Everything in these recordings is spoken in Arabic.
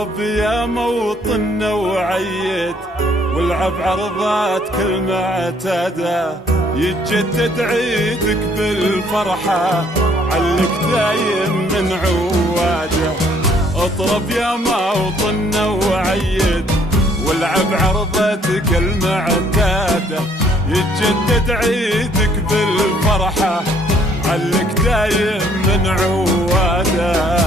اطرب يا موطننا وعيد، والعب عرضات كل معتادة، يتجدد عيدك بالفرحة، علك دايم من عواده. اطرب يا موطننا وعيد، والعب عرضتك المعتادة، يتجدد عيدك بالفرحة، علك دايم من عواده.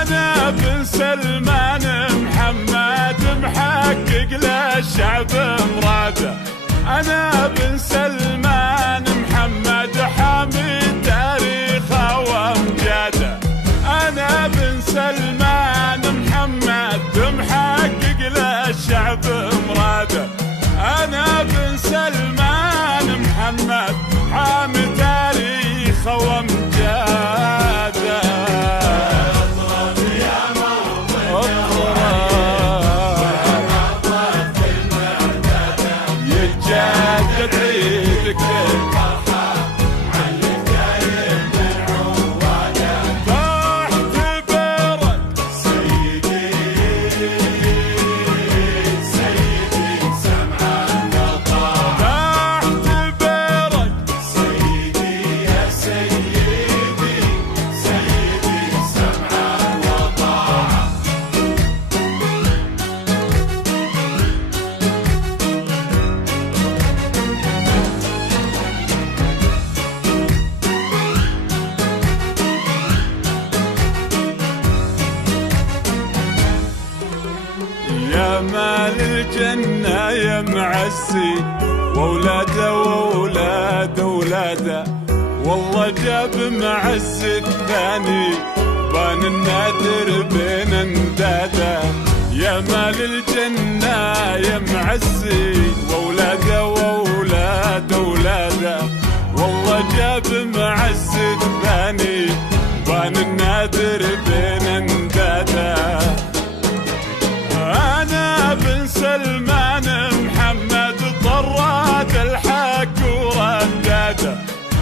أنا بن سلمان محمد محقق للشعب مراده، أنا بن سلمان محمد حامي تاريخه وامجاده، أنا بن سلمان محمد محقق للشعب مراده، أنا بن سلمان محمد حامي تاريخه وامجاده. يتجدد عيدك بالفرحة، علك دايم من عواده. تحت برد سيدي سيدي سمعان وطاعة، تحت برد سيدي يا سيدي سيدي سمعان وطاعة. يا مال الجنة يا معسي، وولاده وولاد ولاده، والله جاب معز الثاني، بان النادر بين انداده. يا مال الجنة يا معسي، وولاده وولاد ولاده، والله جاب معز الثاني، بان النادر بين انداده. أنا بن سلمان محمد طراد الحق ورداده،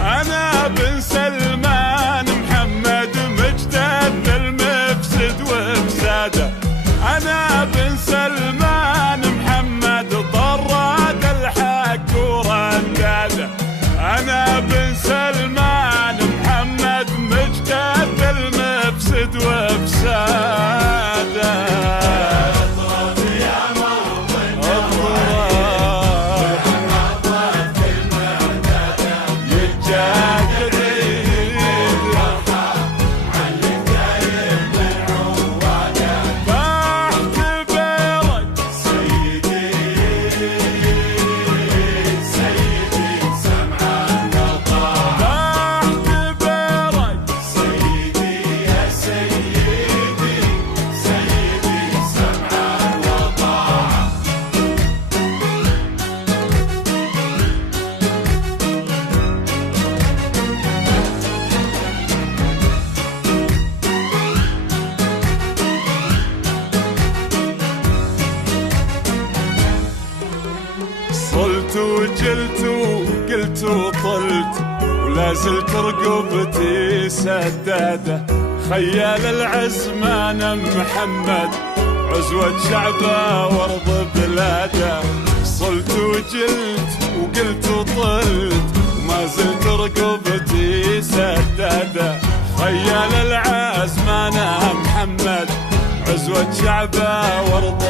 أنا بن سلمان محمد مجتد المفسد وفساده، أنا بن سلمان محمد طراد الحق ورداده، أنا بن سلمان محمد مجتد المفسد وفساده. صلت وجلت وقلت وطلت، ولا زلت رقبتي سداده، خيال العزمان محمد عزوة شعبه وارض بلاده. صلت وجلت وقلت وطلت، وما زلت رقبتي سداده، خيال العزمان محمد عزوة شعبه وارض